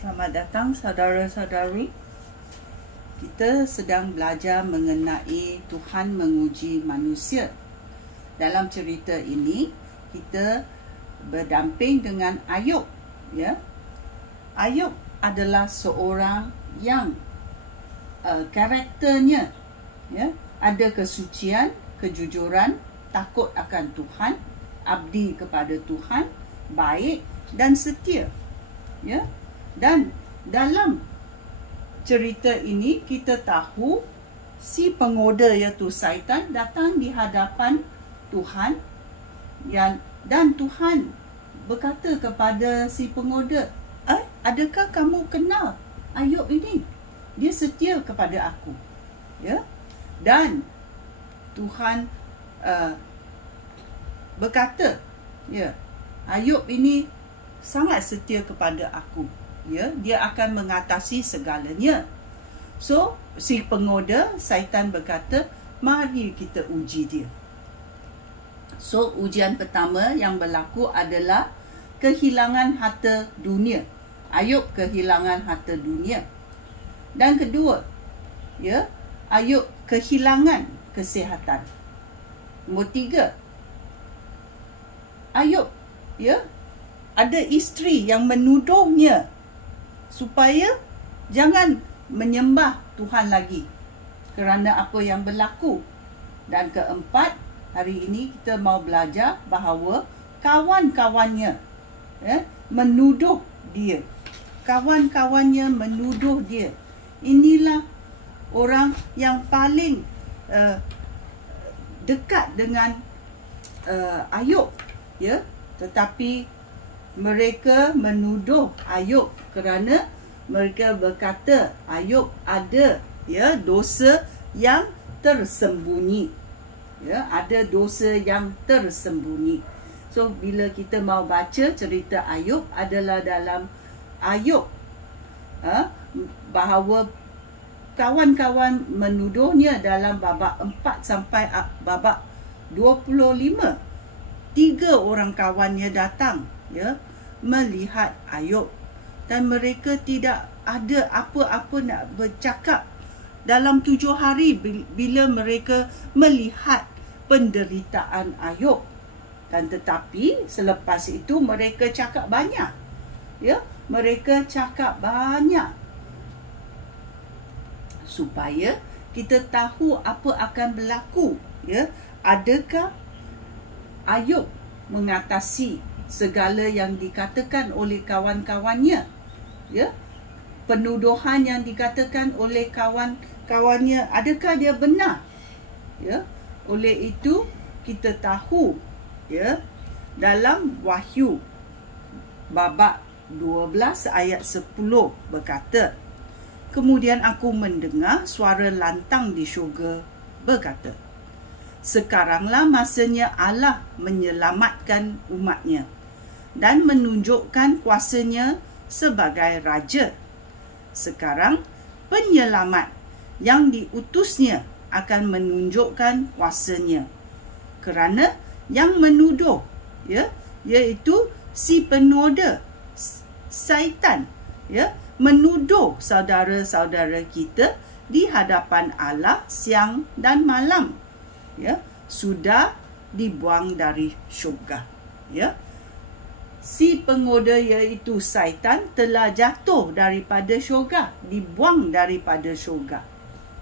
Selamat datang saudara-saudari. Kita sedang belajar mengenai Tuhan menguji manusia. Dalam cerita ini kita berdamping dengan Ayub, ya. Ayub adalah seorang yang karakternya, ya, ada kesucian, kejujuran, takut akan Tuhan, abdi kepada Tuhan, baik dan setia, ya. Dan dalam cerita ini kita tahu si penggoda iaitu syaitan datang di hadapan Tuhan, dan Tuhan berkata kepada si penggoda, adakah kamu kenal Ayub ini? Dia setia kepada aku, ya. Dan Tuhan berkata, ya, Ayub ini sangat setia kepada aku, ya, dia akan mengatasi segalanya. So si penggoda syaitan berkata, mari kita uji dia. So ujian pertama yang berlaku adalah kehilangan harta dunia. Ayub kehilangan harta dunia. Dan kedua, ya, Ayub kehilangan kesihatan. Nombor 3, Ayub, ya, ada isteri yang menuduhnya supaya jangan menyembah Tuhan lagi kerana apa yang berlaku. Dan keempat, hari ini kita mau belajar bahawa kawan-kawannya, ya, menuduh dia. Kawan-kawannya menuduh dia. Inilah orang yang paling dekat dengan Ayub, ya, tetapi mereka menuduh Ayub kerana mereka berkata Ayub ada, ya, dosa yang tersembunyi, ya, ada dosa yang tersembunyi. So bila kita mau baca cerita Ayub adalah dalam Ayub, bahawa kawan-kawan menuduhnya dalam babak 4 sampai babak 25. 3 orang kawannya datang, ya, melihat Ayub, dan mereka tidak ada apa-apa nak bercakap dalam 7 hari bila mereka melihat penderitaan Ayub. Dan tetapi selepas itu mereka cakap banyak, ya, mereka cakap banyak supaya kita tahu apa akan berlaku, ya. Adakah Ayub mengatasi segala yang dikatakan oleh kawan-kawannya, ya, penuduhan yang dikatakan oleh kawan-kawannya, adakah dia benar, ya? Oleh itu kita tahu, ya, dalam Wahyu babak 12 ayat 10 berkata, kemudian aku mendengar suara lantang di syurga berkata, sekaranglah masanya Allah menyelamatkan umatnya dan menunjukkan kuasanya sebagai raja. Sekarang penyelamat yang diutusnya akan menunjukkan kuasanya, kerana yang menuduh, ya, iaitu si penggoda syaitan, ya, menuduh saudara-saudara kita di hadapan Allah siang dan malam, ya, sudah dibuang dari syurga, ya. Si penggoda iaitu syaitan telah jatuh daripada syurga, dibuang daripada syurga,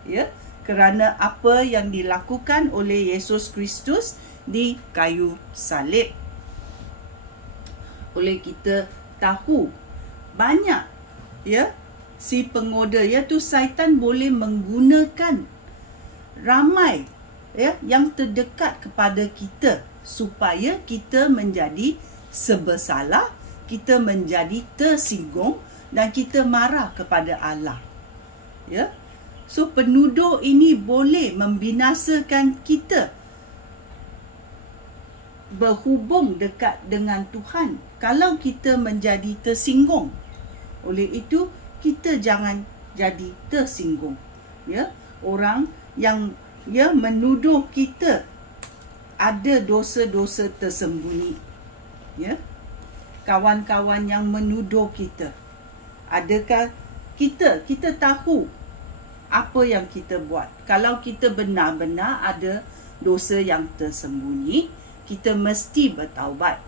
ya, kerana apa yang dilakukan oleh Yesus Kristus di kayu salib. Oleh kita tahu banyak, ya, si penggoda iaitu syaitan boleh menggunakan ramai, ya, yang terdekat kepada kita supaya kita menjadi sebersalah, kita menjadi tersinggung dan kita marah kepada Allah, ya. So penuduh ini boleh membinasakan kita berhubung dekat dengan Tuhan kalau kita menjadi tersinggung. Oleh itu kita jangan jadi tersinggung, ya. Orang yang, ya, menuduh kita ada dosa-dosa tersembunyi, ya. Kawan-kawan yang menuduh kita Adakah kita tahu apa yang kita buat? Kalau kita benar-benar ada dosa yang tersembunyi, kita mesti bertaubat.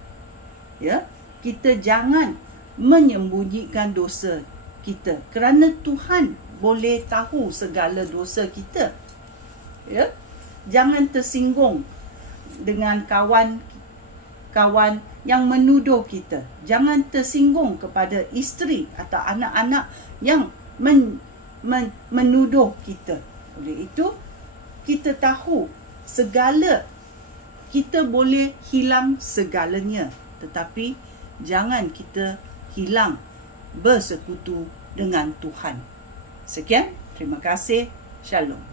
Ya, kita jangan menyembunyikan dosa kita, kerana Tuhan boleh tahu segala dosa kita. Ya, jangan tersinggung dengan kawan yang menuduh kita. Jangan tersinggung kepada isteri atau anak-anak yang menuduh kita. Oleh itu, kita tahu kita boleh hilang segalanya, tetapi jangan kita hilang bersekutu dengan Tuhan. Sekian, terima kasih. Shalom.